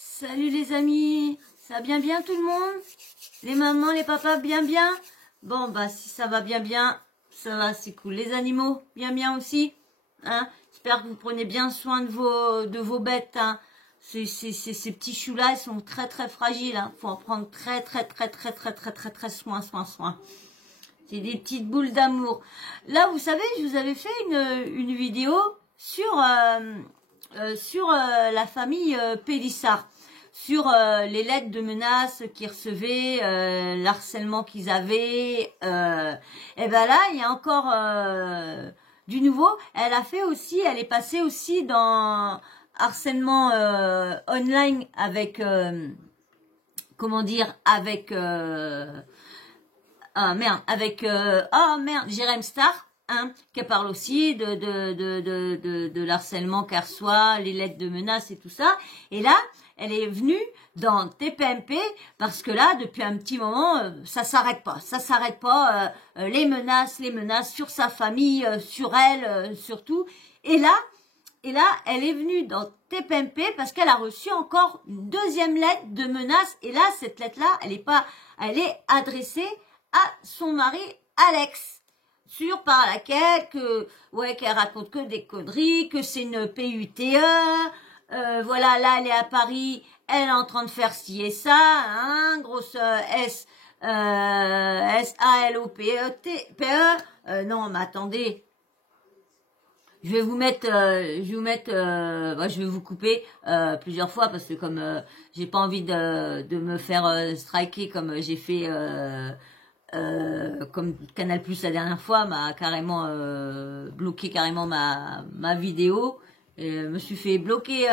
Salut les amis, ça va bien tout le monde? Les mamans, les papas, bien? Bon, bah si ça va bien, ça va, c'est cool. Les animaux, bien aussi, hein? J'espère que vous prenez bien soin de vos bêtes, hein? Ces petits choux-là, ils sont très fragiles, hein? Faut en prendre très soin. C'est des petites boules d'amour. Là, vous savez, je vous avais fait une vidéo sur la famille Pélissard, sur les lettres de menaces qu'ils recevaient, l'harcèlement qu'ils avaient. Et ben là, il y a encore du nouveau. Elle est passée aussi dans harcèlement online avec, comment dire, avec Jérém Star, hein, qui parle aussi de l'harcèlement qu'elle reçoit, les lettres de menaces et tout ça. Et là, elle est venue dans TPMP parce que là, depuis un petit moment, ça s'arrête pas, les menaces sur sa famille, sur elle, surtout. Et là, elle est venue dans TPMP parce qu'elle a reçu encore une deuxième lettre de menace. Et là, cette lettre-là, elle est adressée à son mari Alex, par laquelle qu'elle raconte que des conneries, que c'est une PUTE, voilà, là elle est à Paris, elle est en train de faire ci et ça, hein, grosse SALOPE, non mais attendez, je vais vous couper plusieurs fois parce que comme j'ai pas envie de me faire striker comme j'ai fait comme Canal Plus la dernière fois m'a carrément bloqué carrément ma vidéo, et me suis fait bloquer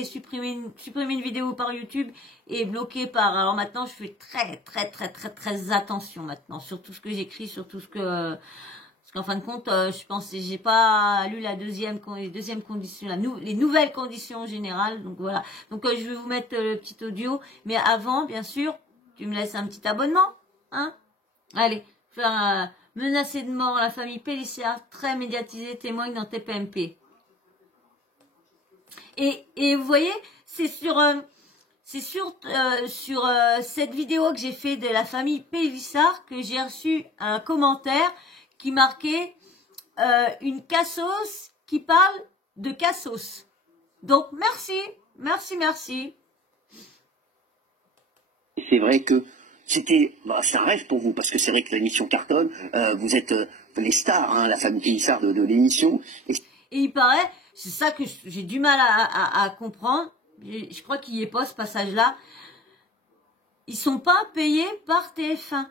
et supprimer une vidéo par YouTube et bloquer par, alors maintenant je fais très attention maintenant sur tout ce que j'écris, sur tout ce que, parce qu'en fin de compte, je pense que j'ai pas lu les deuxièmes conditions, les nouvelles conditions générales. Donc voilà. Donc je vais vous mettre le petit audio. Mais avant, bien sûr, tu me laisses un petit abonnement, hein? Allez, faire menacer de mort la famille Pélissard, très médiatisée, témoigne dans TPMP. Et vous voyez, c'est sur cette vidéo que j'ai fait de la famille Pélissard que j'ai reçu un commentaire qui marquait une cassos qui parle de cassos. Donc merci. C'est vrai que c'est un rêve pour vous, parce que c'est vrai que l'émission cartonne, vous êtes les stars, hein, la famille Pélissard de l'émission. Et il paraît, c'est ça que j'ai du mal à comprendre, je crois qu'il n'y est pas ce passage-là, ils sont pas payés par TF1.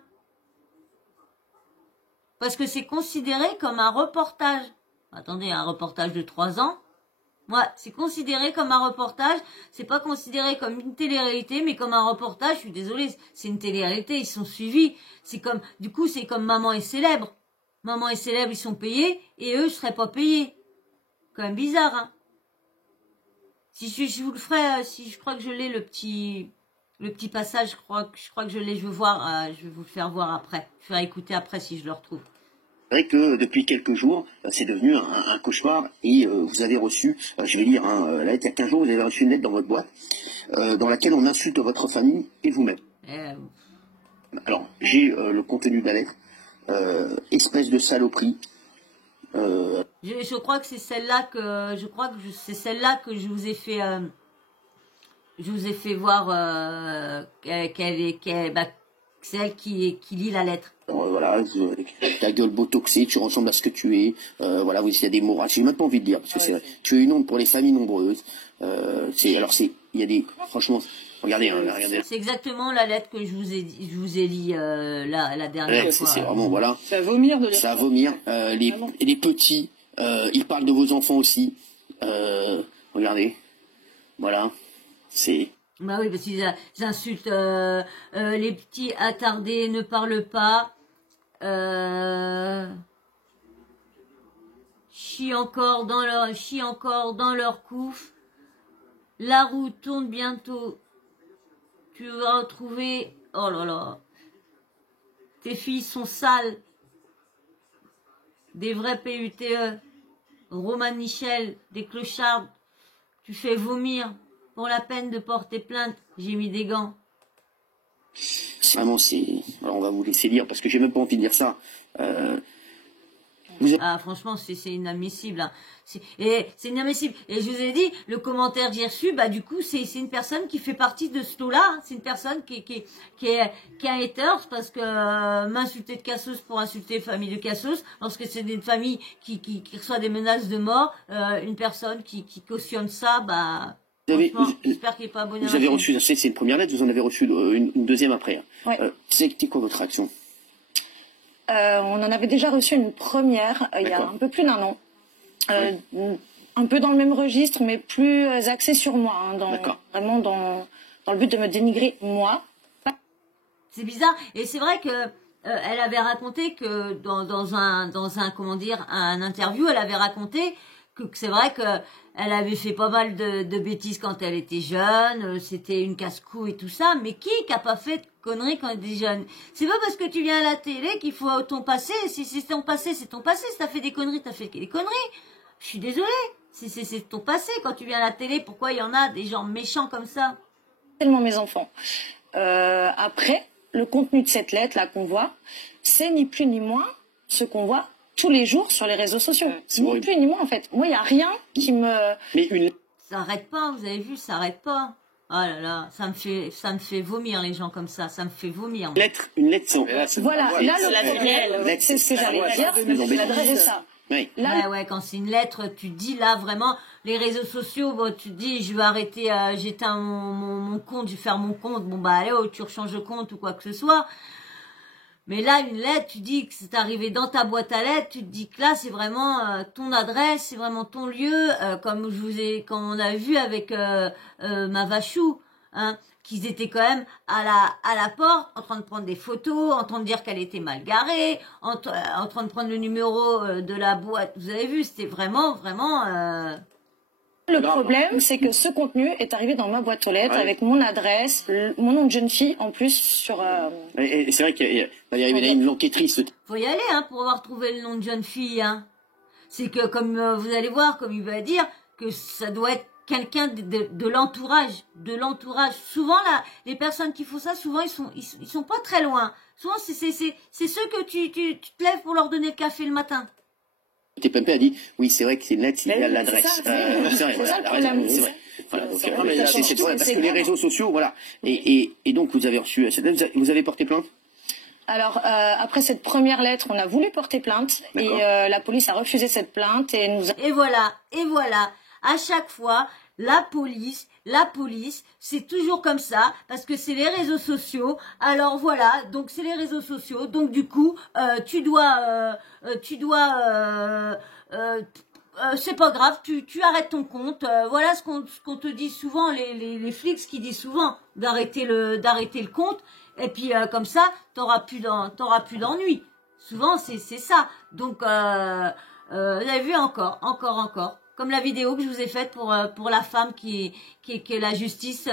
Parce que c'est considéré comme un reportage. Attendez, un reportage de 3 ans. Ouais, c'est considéré comme un reportage. C'est pas considéré comme une télé-réalité, mais comme un reportage. Je suis désolée, c'est une télé-réalité. Ils sont suivis. Du coup, c'est comme Maman est célèbre. Maman est célèbre, ils sont payés et eux, je serais pas payés. Quand même bizarre, hein. Si je vous le ferai, si je crois que je l'ai le petit passage, je crois que je l'ai, je vais vous le faire voir après. Je vais écouter après si je le retrouve. C'est vrai que depuis quelques jours, c'est devenu un cauchemar et vous avez reçu, je vais lire, hein, là il y a 15 jours, vous avez reçu une lettre dans votre boîte dans laquelle on insulte votre famille et vous-même. Alors, j'ai le contenu de la lettre, espèce de saloperie. Je crois que c'est celle-là que je vous ai fait voir c'est elle qui lit la lettre. Voilà, ta gueule botoxée, tu ressembles à ce que tu es. Voilà, oui, il y a des mots. J'ai même pas envie de dire parce que tu es une honte pour les familles nombreuses. Franchement, regardez, hein, regardez. C'est exactement la lettre que je vous ai lit la dernière fois. C'est vraiment, voilà. Ça va vomir de l'air. Ça va vomir. Les petits, ils parlent de vos enfants aussi. Regardez, voilà, c'est. Bah oui, parce qu'ils insultent les petits attardés, ne parlent pas. Chient encore dans leur couf. La roue tourne bientôt. Tu vas retrouver. Oh là là. Tes filles sont sales. Des vrais PUTE. Roman Michel, des clochards. Tu fais vomir. pour la peine de porter plainte, j'ai mis des gants. Vraiment, alors on va vous laisser lire parce que j'ai même pas envie de dire ça. Ah, franchement, c'est inadmissible. Hein. C'est inadmissible. Et je vous ai dit, le commentaire que j'ai reçu, bah du coup, c'est une personne qui fait partie de ce lot-là. Hein. C'est une personne qui est un haters parce que m'insulter de Cassos pour insulter famille de Cassos, lorsque c'est des familles qui reçoivent des menaces de mort, une personne qui cautionne ça, bah j'espère qu'il n'est pas abonné. Vous avez reçu, c'est une première lettre, vous en avez reçu une deuxième après. Hein. Ouais. C'était quoi votre réaction? On en avait déjà reçu une première il y a un peu plus d'un an. Un peu dans le même registre, mais plus axé sur moi, hein, vraiment dans le but de me dénigrer moi. C'est bizarre, et c'est vrai que elle avait raconté que dans un comment dire, un interview, elle avait raconté que c'est vrai que elle avait fait pas mal de bêtises quand elle était jeune, c'était une casse-cou et tout ça, mais qui n'a pas fait de conneries quand elle était jeune? C'est pas parce que tu viens à la télé qu'il faut ton passé. Si c'est ton passé, c'est ton passé. Si t'as fait des conneries, t'as fait des conneries. Je suis désolée. C'est ton passé. Quand tu viens à la télé, pourquoi il y en a des gens méchants comme ça? Tellement mes enfants. Après, le contenu de cette lettre là qu'on voit, c'est ni plus ni moins ce qu'on voit tous les jours sur les réseaux sociaux. C'est ni plus ni moins en fait. Moi, il n'y a rien qui me... Mais ça arrête pas, vous avez vu, ça arrête pas. Oh là là, ça me fait vomir les gens comme ça me fait vomir. Une lettre sans... Voilà, là c'est ce que j'allais dire, c'est ça. Oui. Ouais, quand c'est une lettre, tu dis là vraiment, les réseaux sociaux, bon, tu dis je vais arrêter, j'éteins mon compte, je vais faire mon compte, bon bah allez, tu rechanges de compte ou quoi que ce soit. Mais là, une lettre, tu dis que c'est arrivé dans ta boîte à lettres, tu te dis que là, c'est vraiment ton adresse, c'est vraiment ton lieu, comme on a vu avec Mavachou, hein, qu'ils étaient quand même à la porte, en train de prendre des photos, en train de dire qu'elle était mal garée, en train de prendre le numéro de la boîte. Vous avez vu, c'était vraiment. Le problème, c'est que ce contenu est arrivé dans ma boîte aux lettres avec mon adresse, mon nom de jeune fille en plus sur... Et c'est vrai qu'il y a une l'enquêtrice. Faut y aller hein, pour avoir trouvé le nom de jeune fille. Hein. C'est que comme vous allez voir, comme il va dire, que ça doit être quelqu'un de l'entourage. Souvent là, les personnes qui font ça, souvent ils sont pas très loin. Souvent c'est ceux que tu te lèves pour leur donner le café le matin. TPMP a dit, oui, c'est vrai que c'est une lettre, il y a l'adresse. C'est vrai, voilà. Parce que les réseaux sociaux, voilà. Et donc, vous avez reçu cette lettre, vous avez porté plainte? Alors, après cette première lettre, on a voulu porter plainte et la police a refusé cette plainte et nous a... Et voilà. À chaque fois, la police, c'est toujours comme ça, parce que c'est les réseaux sociaux. Alors voilà, donc c'est les réseaux sociaux. Donc du coup, c'est pas grave, tu arrêtes ton compte. Voilà ce qu'on te dit souvent, les flics qui disent souvent d'arrêter le compte. Et puis comme ça, t'auras plus d'ennui. Souvent c'est ça. Donc vous avez vu encore. Comme la vidéo que je vous ai faite pour la femme que la justice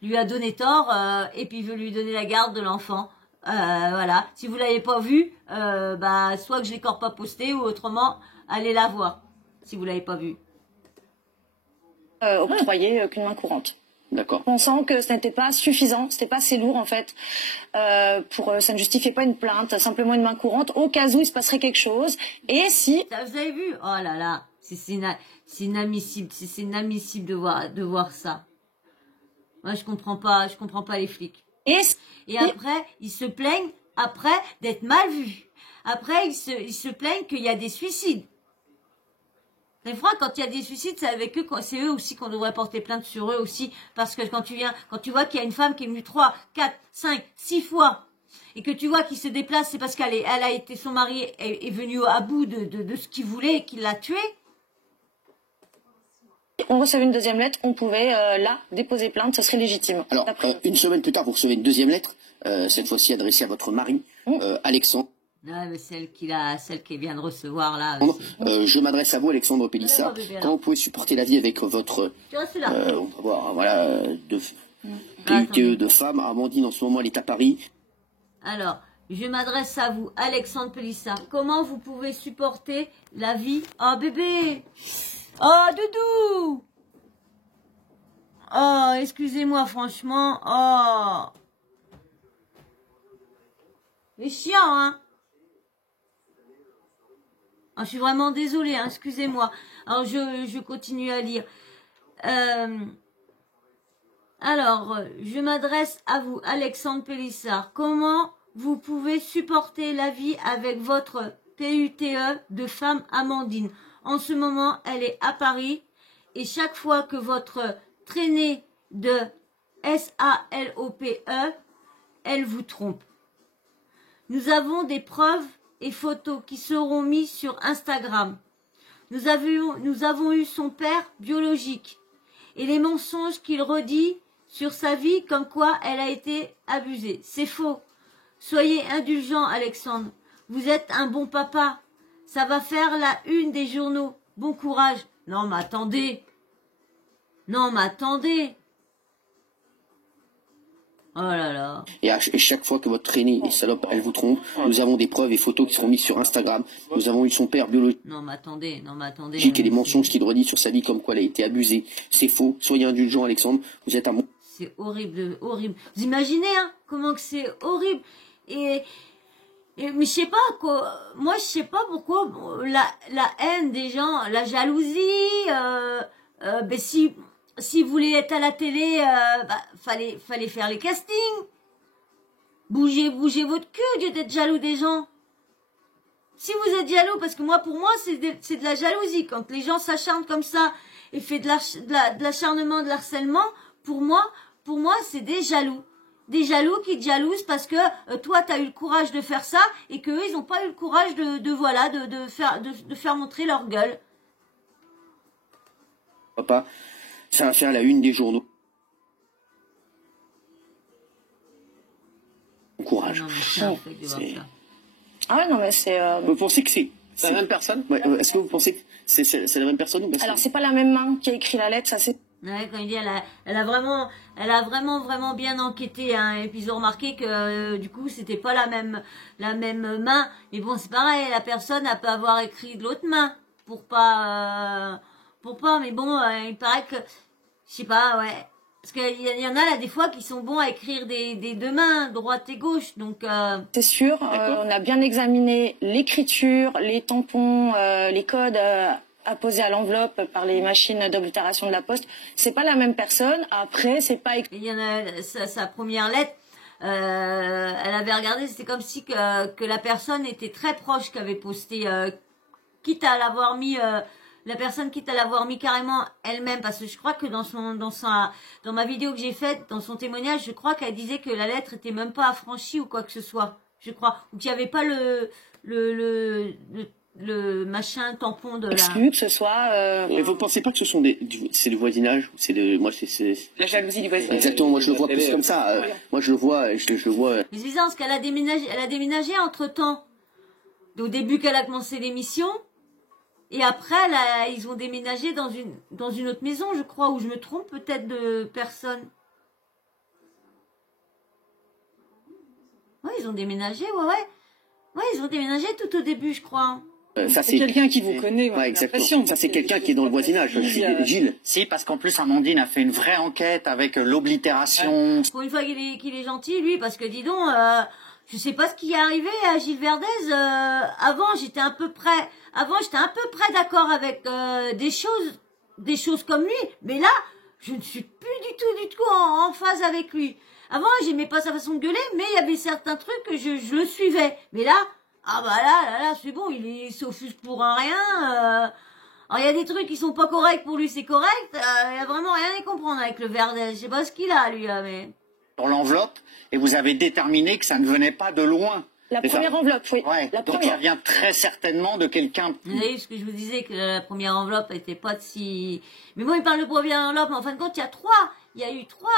lui a donné tort et puis veut lui donner la garde de l'enfant. Voilà. Si vous l'avez pas vue, soit que je l'ai encore pas postée ou autrement, allez la voir. Si vous l'avez pas vue. Octroyer qu'une main courante. D'accord. Pensant que ce n'était pas suffisant, c'était pas assez lourd en fait, ça ne justifiait pas une plainte, simplement une main courante au cas où il se passerait quelque chose. Et si... Ça, vous avez vu? Oh là là, c'est inadmissible, c'est inadmissible de voir ça. Moi je comprends pas les flics. Et après ils se plaignent d'être mal vus. Après ils se plaignent qu'il y a des suicides. Des fois, quand il y a des suicides, c'est eux aussi qu'on devrait porter plainte sur eux aussi. Parce que quand tu vois qu'il y a une femme qui est venue 3, 4, 5, 6 fois, et que tu vois qu'il se déplace, c'est parce son mari est venu à bout de ce qu'il voulait et qu'il l'a tué. On recevait une deuxième lettre, on pouvait là déposer plainte, ce serait légitime. Alors, une semaine plus tard, vous recevez une deuxième lettre, cette fois-ci adressée à votre mari, Alexandre. Non, mais celle qu'il vient de recevoir là. Je m'adresse à vous, Alexandre Pélissard. Comment vous pouvez supporter la vie avec votre on va voir, voilà, PUTE de femme. Amandine en ce moment elle est à Paris. Alors, je m'adresse à vous, Alexandre Pélissard. Comment vous pouvez supporter la vie? Oh bébé, oh doudou, Oh, excusez-moi, franchement. Oh. C'est chiant, hein. Oh, je suis vraiment désolée, hein, excusez-moi. Alors, je continue à lire. Alors, je m'adresse à vous, Alexandre Pélissard. Comment vous pouvez supporter la vie avec votre PUTE de femme Amandine? En ce moment, elle est à Paris et chaque fois que votre traînée de SALOPE, elle vous trompe. Nous avons des preuves et photos qui seront mises sur Instagram. Nous avons eu son père biologique et les mensonges qu'il redit sur sa vie comme quoi elle a été abusée. C'est faux. Soyez indulgent, Alexandre. Vous êtes un bon papa. Ça va faire la une des journaux. Bon courage. Non, mais attendez. Non, mais attendez. Oh là là. Et chaque fois que votre traînée et salope, elle vous trompe, nous avons des preuves et photos qui seront mises sur Instagram. Nous avons eu son père biologique. Non, mais attendez. Et des mensonges qu'il redit sur sa vie comme quoi elle a été abusée. C'est faux. Soyez indulgent, Alexandre. Vous êtes un bon... C'est horrible, horrible. Vous imaginez, hein, comment que c'est horrible. Mais je sais pas quoi. Moi, je sais pas pourquoi la haine des gens, la jalousie. Ben si vous voulez être à la télé, fallait faire les castings. Bougez votre cul au lieu d'être jaloux des gens. Si vous êtes jaloux, parce que pour moi, c'est de la jalousie. Quand les gens s'acharnent comme ça et fait de l'acharnement, de l'harcèlement, pour moi, c'est des jaloux. Des jaloux qui te jalousent parce que toi, tu as eu le courage de faire ça et qu'eux, ils n'ont pas eu le courage de faire montrer leur gueule. Papa, ça va faire la une des journaux. Bon courage. Ah ouais, non, mais c'est... Vous pensez que c'est la même personne? Ouais, est-ce que vous pensez que c'est la même personne? Alors, c'est pas la même main qui a écrit la lettre, ça c'est... Ouais, quand il dit, elle a vraiment bien enquêté, hein. Et puis ils ont remarqué que du coup c'était pas la même main. Mais bon, c'est pareil, la personne elle peut avoir écrit de l'autre main pour pas. Mais bon, il paraît que, je sais pas, ouais, parce qu'il y en a là des fois qui sont bons à écrire des deux mains, droite et gauche, donc. C'est sûr, on a bien examiné l'écriture, les tampons, les codes. Apposé à l'enveloppe par les machines d'oblitération de la poste, c'est pas la même personne. Après, c'est pas... Il y en a sa première lettre, elle avait regardé, c'était comme si que la personne était très proche, qu'avait posté, quitte à l'avoir mis, la personne quitte à l'avoir mis carrément elle-même, parce que je crois que dans ma vidéo que j'ai faite, dans son témoignage, je crois qu'elle disait que la lettre était même pas affranchie ou quoi que ce soit, je crois, ou qu'il n'y avait pas le machin tampon de exclu que ce soit et vous pensez pas que c'est du voisinage, c'est la jalousie du voisinage? Exactement, moi je le vois plus comme ça. Moi je le vois. Mais c'est bizarre parce qu'elle a déménagé entre-temps. Au début qu'elle a commencé l'émission et après là, ils ont déménagé dans une autre maison, je crois, ou je me trompe peut-être de personne. Ouais, ils ont déménagé, ouais. Ouais, ils ont déménagé tout au début, je crois. Ça c'est quelqu'un qui vous connaît, ouais, exactement. Ça c'est quelqu'un qui est dans le voisinage. Gilles. Si, parce qu'en plus Amandine a fait une vraie enquête avec l'oblitération. Pour une fois qu'il est gentil, lui, parce que dis donc, je sais pas ce qui est arrivé à Gilles Verdez. Avant, j'étais un peu près d'accord avec des choses comme lui, mais là, je ne suis plus du tout en phase avec lui. Avant, j'aimais pas sa façon de gueuler, mais il y avait certains trucs que je le suivais. Mais là, ah bah là, c'est bon, il s'offusque pour un rien. Alors il y a des trucs qui sont pas corrects pour lui, c'est correct. Il y a vraiment rien à comprendre avec le Verdez. Je sais pas ce qu'il a lui là, mais. Dans l'enveloppe, et vous avez déterminé que ça ne venait pas de loin. La première enveloppe, oui. Ouais. La donc première. ça vient très certainement de quelqu'un. Vous voyez ce que je vous disais, que la première enveloppe était pas de si. Mais bon, il parle de première enveloppe, mais en fin de compte, il y a trois. Il y a eu trois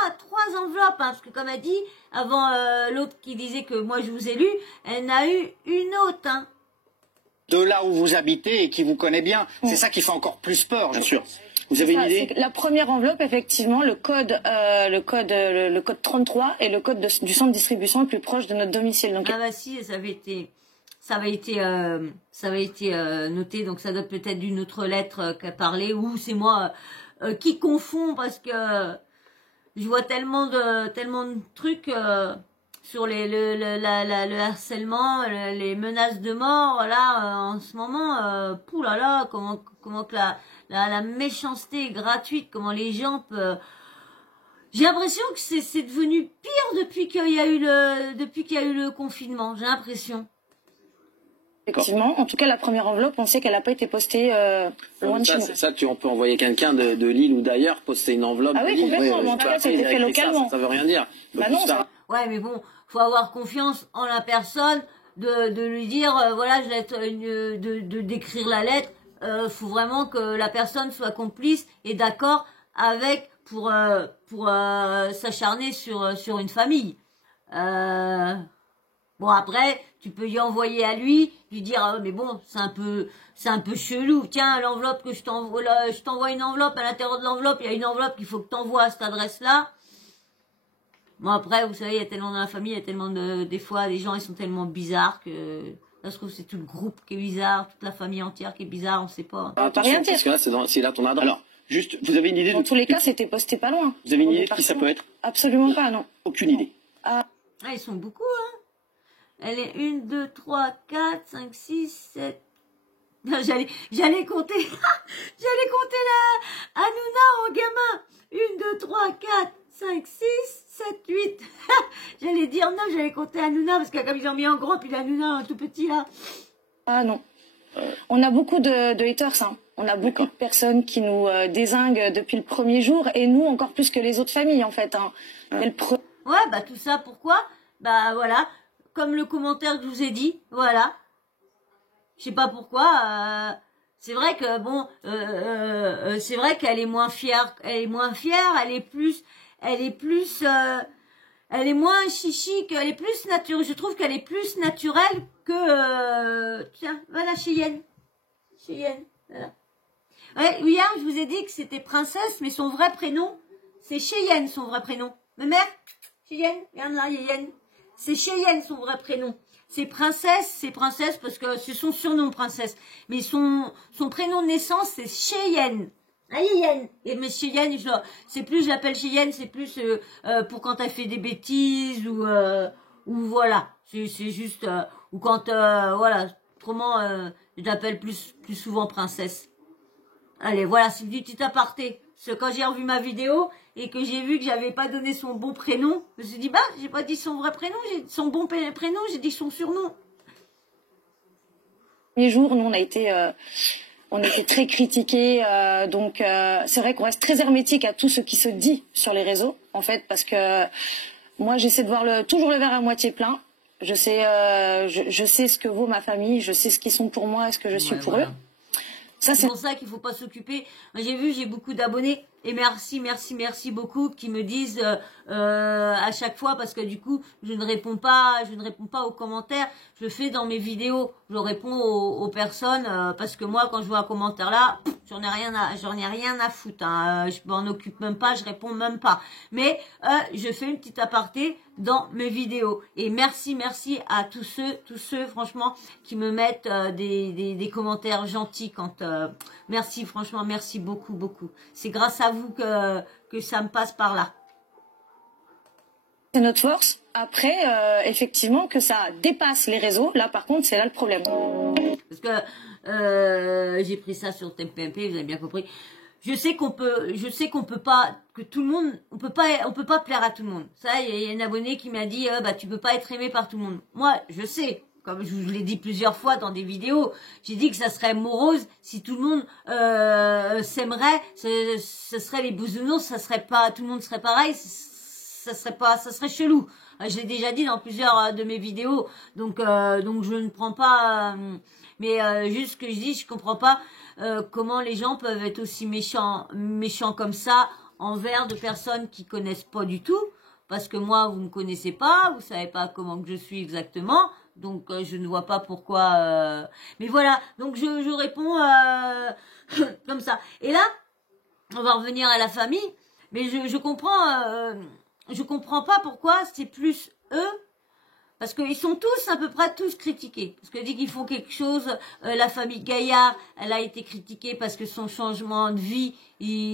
enveloppes, hein, parce que comme elle dit, avant l'autre qui disait que moi je vous ai lu, elle en a eu une autre, hein. De là où vous habitez et qui vous connaît bien, c'est ça qui fait encore plus peur, bien sûr. Vous avez une idée? La première enveloppe, effectivement, le code 33 est le code du centre de distribution le plus proche de notre domicile. Donc... Ah bah si, ça avait été noté, donc ça doit peut-être d'une autre lettre qu'elle parlait, ou c'est moi qui confond parce que je vois tellement de trucs sur le harcèlement, les menaces de mort là en ce moment. Pouh là là, comment que la méchanceté est gratuite, comment les gens peuvent. J'ai l'impression que c'est devenu pire depuis qu'il y a eu le confinement. J'ai l'impression. Effectivement, en tout cas la première enveloppe, on sait qu'elle n'a pas été postée loin de chez nous. Ça, on peut envoyer quelqu'un de Lille ou d'ailleurs poster une enveloppe. Ah oui, complètement, mais en tout cas c'était fait localement. Ça veut rien dire. Bah non, ouais, mais bon, faut avoir confiance en la personne, de lui dire, voilà, de d'écrire la lettre. Faut vraiment que la personne soit complice et d'accord avec pour s'acharner sur une famille. Bon après, tu peux y envoyer à lui dire mais bon, c'est un peu chelou. Tiens, l'enveloppe que je t'envoie une enveloppe, à l'intérieur de l'enveloppe, il y a une enveloppe qu'il faut que t'envoies à cette adresse-là. Bon après, vous savez, il y a tellement dans la famille, il y a tellement des fois les gens ils sont tellement bizarres que ça se trouve c'est tout le groupe qui est bizarre, toute la famille entière qui est bizarre, on sait pas. Attention, rien parce que là c'est là ton adresse. Alors, juste, vous avez une idée dans tous les cas, c'était posté pas loin. Vous avez une idée de qui ça peut être? Absolument pas, non. Aucune idée. Ah, ils sont beaucoup, hein. Elle est 1, 2, 3, 4, 5, 6, 7. J'allais compter. J'allais compter la Hanouna en gamin. 1, 2, 3, 4, 5, 6, 7, 8. J'allais dire 9, j'allais compter Hanouna parce que comme ils ont mis en gros, puis la Hanouna en tout petit là. Ah non. On a beaucoup de haters, hein. On a beaucoup de personnes qui nous dézinguent depuis le premier jour et nous encore plus que les autres familles en fait. Hein. Ouais, bah tout ça pourquoi? Bah voilà. Comme le commentaire que je vous ai dit, voilà. Je sais pas pourquoi. C'est vrai que bon, c'est vrai qu'elle est moins fière. Elle est moins fière. Elle est moins chichi. Elle est plus naturelle. Je trouve qu'elle est plus naturelle que. Tiens, voilà Cheyenne. Voilà. Ouais, hier je vous ai dit que c'était princesse, mais son vrai prénom, c'est Cheyenne, son vrai prénom. Ma mère, Cheyenne, regarde là, Cheyenne. C'est Cheyenne son vrai prénom. C'est princesse parce que c'est son surnom princesse. Mais son prénom de naissance c'est Cheyenne. Ah Cheyenne. Et mais Cheyenne, c'est plus j'appelle Cheyenne, c'est plus pour quand elle fait des bêtises ou voilà. C'est juste ou quand voilà. Autrement je l'appelle plus souvent princesse. Allez voilà, c'est du petit aparté. Parce que quand j'ai revu ma vidéo et que j'ai vu que j'avais pas donné son bon prénom, je me suis dit bah j'ai pas dit son vrai prénom, j'ai son bon prénom, j'ai dit son surnom. Les jours, nous on était très critiqués, donc c'est vrai qu'on reste très hermétique à tout ce qui se dit sur les réseaux, en fait, parce que moi j'essaie de voir toujours le verre à moitié plein. Je sais ce que vaut ma famille, je sais ce qu'ils sont pour moi et ce que je suis pour eux. C'est pour ça qu'il faut pas s'occuper. J'ai beaucoup d'abonnés et merci beaucoup qui me disent à chaque fois parce que du coup je ne réponds pas aux commentaires. Je le fais dans mes vidéos. Je réponds aux personnes parce que moi quand je vois un commentaire là, j'en ai rien à foutre. Hein. Je m'en occupe même pas, je réponds même pas. Mais je fais une petite aparté dans mes vidéos et merci à tous ceux franchement qui me mettent des commentaires gentils quand merci franchement merci beaucoup. C'est grâce à vous que ça me passe par là. C'est notre force. Après, effectivement, que ça dépasse les réseaux. Là, par contre, c'est là le problème. Parce que j'ai pris ça sur TPMP, vous avez bien compris. Je sais qu'on peut pas, que tout le monde, on peut pas plaire à tout le monde. Ça, il y a un abonné qui m'a dit, bah tu peux pas être aimé par tout le monde. Moi, je sais. Comme je vous l'ai dit plusieurs fois dans des vidéos, j'ai dit que ça serait morose si tout le monde s'aimerait, ce serait les bisounours, ça serait pas, tout le monde serait pareil, ça serait chelou. Je l'ai déjà dit dans plusieurs de mes vidéos, donc je ne prends pas, mais juste ce que je dis, je comprends pas comment les gens peuvent être aussi méchants comme ça envers de personnes qui connaissent pas du tout, parce que moi vous me connaissez pas, vous savez pas comment que je suis exactement. Donc je ne vois pas pourquoi mais voilà, donc je réponds comme ça. Et là, on va revenir à la famille, mais je comprends pas pourquoi c'est plus eux, parce qu'ils sont tous à peu près tous critiqués. Parce que dès qu'ils font quelque chose, la famille Gaillard, elle a été critiquée parce que son changement de vie,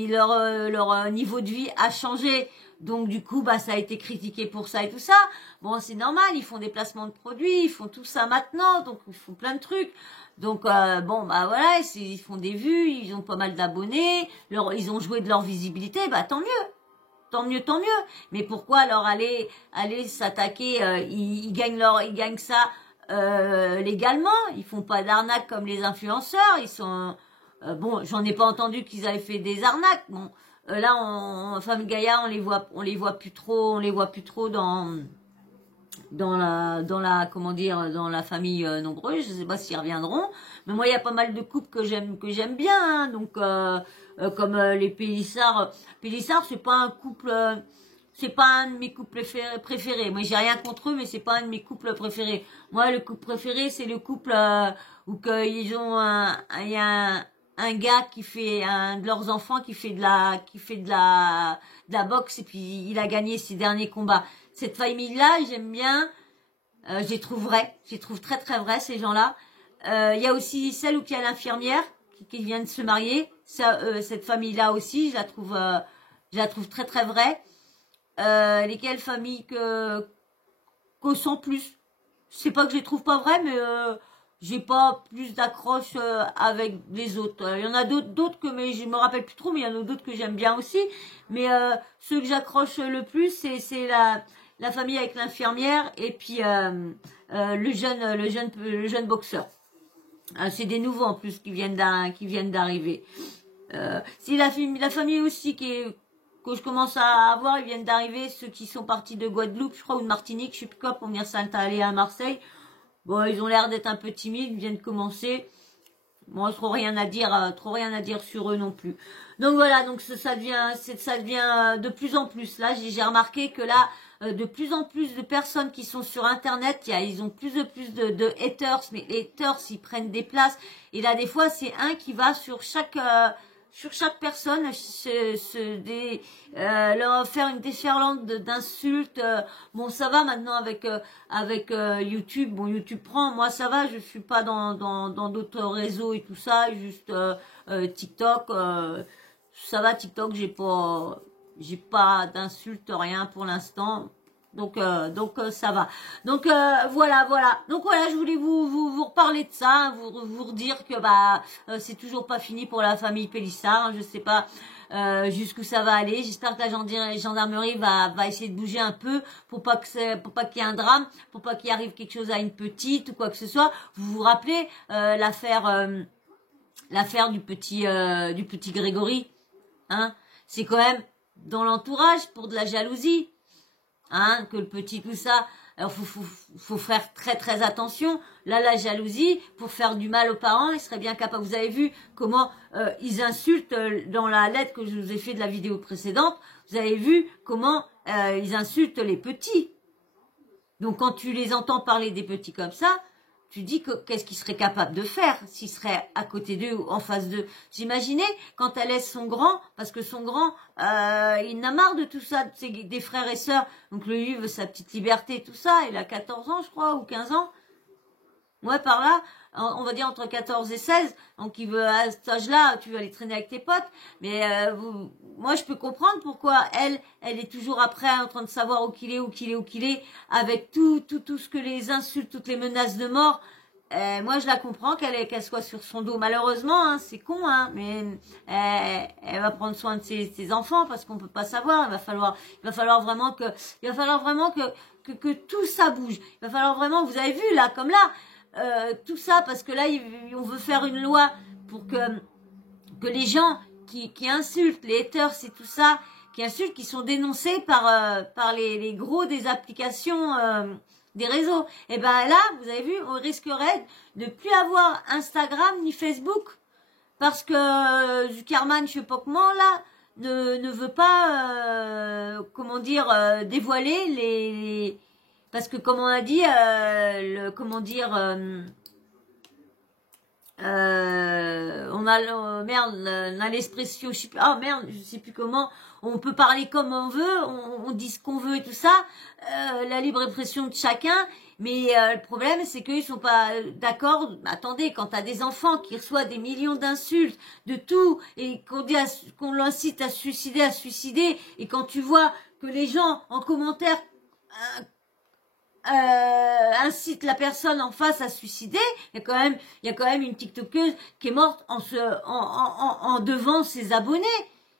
leur niveau de vie a changé. Donc du coup, bah ça a été critiqué pour ça et tout ça. Bon, c'est normal, ils font des placements de produits, ils font tout ça maintenant, donc ils font plein de trucs. Donc bon, bah voilà, ils font des vues, ils ont pas mal d'abonnés, ils ont joué de leur visibilité, bah tant mieux. Tant mieux, tant mieux. Mais pourquoi alors aller s'attaquer, ils gagnent ça légalement. Ils font pas d'arnaque comme les influenceurs. Ils sont bon, j'en ai pas entendu qu'ils avaient fait des arnaques. Bon, là, Femme Gaïa, on les voit plus trop dans la comment dire, dans la famille nombreuse. Je sais pas s'ils reviendront, mais moi il y a pas mal de couples que j'aime bien, hein. Donc comme les Pélissard, c'est pas un couple, c'est pas un de mes couples préférés. Moi j'ai rien contre eux, mais c'est pas un de mes couples préférés. Moi le couple préféré c'est le couple où ils ont il y a un gars qui fait un de leurs enfants qui fait de la boxe, et puis il a gagné ses derniers combats. Cette famille-là, j'aime bien, je les trouve vraies, je les trouve très très vraies, ces gens-là. Il y a aussi celle où il y a l'infirmière qui vient de se marier. Cette famille-là aussi, je la trouve très très vraie. Lesquelles familles qu'au sans plus. C'est pas que je les trouve pas vraies, mais j'ai pas plus d'accroche avec les autres. Il y en a d'autres mais je me rappelle plus trop, mais il y en a d'autres que j'aime bien aussi. Mais ceux que j'accroche le plus, c'est la famille avec l'infirmière et puis le jeune boxeur. C'est des nouveaux en plus qui viennent d'arriver. C'est la famille aussi que je commence à avoir, ils viennent d'arriver, ceux qui sont partis de Guadeloupe, je crois, ou de Martinique, je sais plus quoi, pour venir s'installer à Marseille. Bon, ils ont l'air d'être un peu timides, ils viennent de commencer. Bon, trop rien à dire sur eux non plus. Donc voilà, donc ça devient de plus en plus. Là, j'ai remarqué que là, de plus en plus de personnes qui sont sur Internet, ils ont plus de haters, mais les haters, ils prennent des places. Et là, des fois, c'est un qui va sur chaque personne, leur faire une déferlante d'insultes. Bon, ça va maintenant avec YouTube. Bon, YouTube prend. Moi, ça va. Je suis pas dans d'autres réseaux et tout ça. Juste TikTok. Ça va, TikTok. J'ai pas d'insultes, rien pour l'instant. Donc ça va. Donc voilà. Donc voilà, je voulais vous reparler de ça, hein, vous redire que c'est toujours pas fini pour la famille Pélissard. Hein, je sais pas jusqu'où ça va aller. J'espère que la gendarmerie va essayer de bouger un peu pour pas qu'il y ait un drame, pour pas qu'il arrive quelque chose à une petite ou quoi que ce soit. Vous vous rappelez l'affaire du petit Grégory, hein? C'est quand même dans l'entourage pour de la jalousie. Hein, que le petit tout ça, alors faut faire très très attention. Là, la jalousie, pour faire du mal aux parents, ils seraient bien capables. Vous avez vu comment ils insultent dans la lettre que je vous ai fait de la vidéo précédente. Vous avez vu comment ils insultent les petits. Donc quand tu les entends parler des petits comme ça, tu dis qu'est-ce qu'ils seraient capables de faire s'ils seraient à côté d'eux ou en face d'eux. J'imaginais quand elle laisse son grand, parce que son grand, il n'a marre de tout ça, des frères et sœurs. Donc lui veut sa petite liberté, tout ça. Il a 14 ans, je crois, ou 15 ans. Ouais, par là, on va dire entre 14 et 16. Donc il veut, à cet âge-là, tu veux aller traîner avec tes potes. Mais moi, je peux comprendre pourquoi elle est toujours après en train de savoir où qu'il est, avec tout ce que les insultes, toutes les menaces de mort. Moi, je la comprends qu'elle soit sur son dos. Malheureusement, hein, c'est con, hein, mais elle va prendre soin de ses enfants parce qu'on peut pas savoir. Il va falloir vraiment que tout ça bouge. Il va falloir vraiment, vous avez vu là, comme là. Tout ça parce que là on veut faire une loi pour que les gens qui insultent les haters et tout ça, qui insultent, qui sont dénoncés par les gros des applications des réseaux, et ben là vous avez vu, on risquerait de plus avoir Instagram ni Facebook parce que Zuckerman, je sais pas comment là, ne veut pas dévoiler les parce que comme on a dit, on a l'expression, je sais plus comment, on peut parler comme on veut, on dit ce qu'on veut et tout ça, la libre expression de chacun, mais le problème c'est qu'ils sont pas d'accord. Attendez, quand t'as des enfants qui reçoivent des millions d'insultes, de tout, et qu'on l'incite à se suicider, et quand tu vois que les gens en commentaire incite la personne en face à se suicider, il y a quand même une TikTokeuse qui est morte en devant ses abonnés,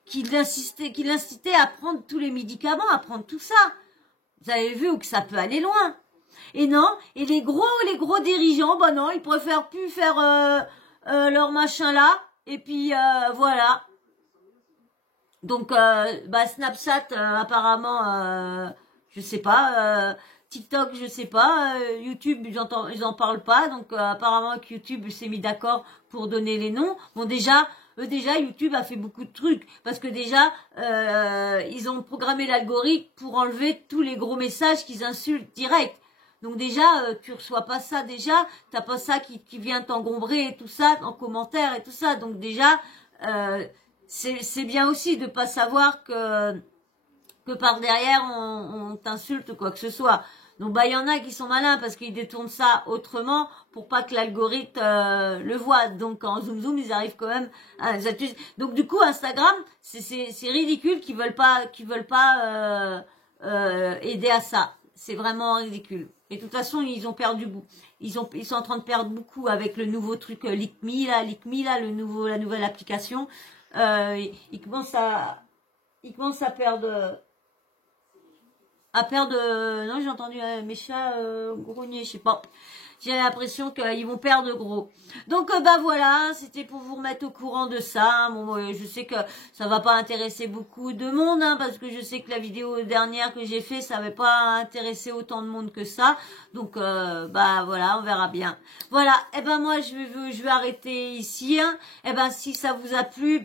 qui l'incitait à prendre tous les médicaments, à prendre tout ça. Vous avez vu où que ça peut aller loin. Et non, et les gros dirigeants, bah non, ils préfèrent plus faire leur machin là, et puis voilà. Donc Snapchat apparemment je sais pas, TikTok je sais pas, YouTube ils en parlent pas, donc apparemment que YouTube s'est mis d'accord pour donner les noms. Bon déjà YouTube a fait beaucoup de trucs parce que déjà ils ont programmé l'algorithme pour enlever tous les gros messages qu'ils insultent direct. Donc déjà tu reçois pas ça, déjà t'as pas ça qui vient t'engombrer et tout ça en commentaire et tout ça. Donc déjà c'est bien aussi de pas savoir que par derrière on t'insulte ou quoi que ce soit. Donc il y en a qui sont malins parce qu'ils détournent ça autrement pour pas que l'algorithme le voit. Donc en zoom ils arrivent quand même à donc du coup Instagram c'est ridicule qu'ils veulent pas aider à ça. C'est vraiment ridicule. Et de toute façon, ils ont perdu ils sont en train de perdre beaucoup avec le nouveau truc Lickme là, la nouvelle application. Ils commencent à perdre non, j'ai entendu mes chats grogner, je sais pas. J'ai l'impression qu'ils vont perdre gros. Donc voilà, c'était pour vous remettre au courant de ça. Bon, je sais que ça va pas intéresser beaucoup de monde, hein, parce que je sais que la vidéo dernière que j'ai fait, ça n'avait pas intéressé autant de monde que ça. Donc voilà, on verra bien. Voilà, moi je vais arrêter ici. Hein. Si ça vous a plu,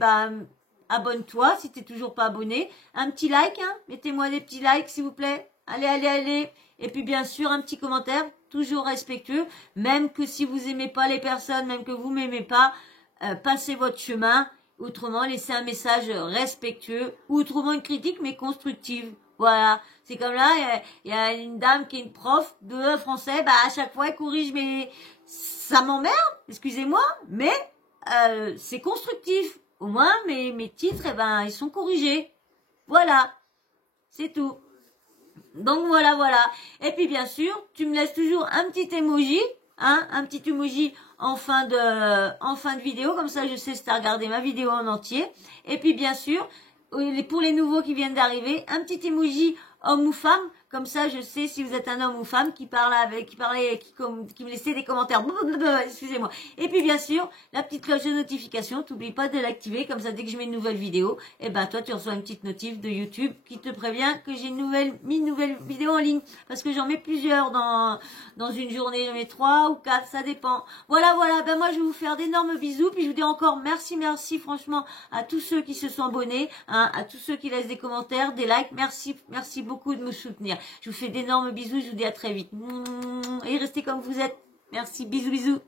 abonne-toi si t'es toujours pas abonné. Un petit like, hein. Mettez-moi des petits likes s'il vous plaît. Allez. Et puis bien sûr un petit commentaire, toujours respectueux. Même que si vous aimez pas les personnes, même que vous m'aimez pas, passez votre chemin. Autrement, laissez un message respectueux. Ou autrement une critique mais constructive. Voilà. C'est comme là, il y a une dame qui est une prof de français. À chaque fois elle corrige mais ça m'emmerde. Excusez-moi, mais c'est constructif. Au moins, mes titres, ils sont corrigés. Voilà. C'est tout. Donc, voilà. Et puis, bien sûr, tu me laisses toujours un petit emoji, hein, un petit emoji en fin de vidéo. Comme ça, je sais si tu as regardé ma vidéo en entier. Et puis, bien sûr, pour les nouveaux qui viennent d'arriver, un petit emoji homme ou femme. Comme ça, je sais si vous êtes un homme ou femme qui me laissait des commentaires. Excusez-moi. Et puis, bien sûr, la petite cloche de notification. T'oublies pas de l'activer. Comme ça, dès que je mets une nouvelle vidéo, toi, tu reçois une petite notif de YouTube qui te prévient que j'ai mis une nouvelle vidéo en ligne. Parce que j'en mets plusieurs dans une journée. J'en mets 3 ou 4, ça dépend. Voilà. Moi, je vais vous faire d'énormes bisous. Puis, je vous dis encore merci, franchement, à tous ceux qui se sont abonnés, hein, à tous ceux qui laissent des commentaires, des likes. Merci beaucoup de me soutenir. Je vous fais d'énormes bisous, je vous dis à très vite. Et restez comme vous êtes. Merci, bisous.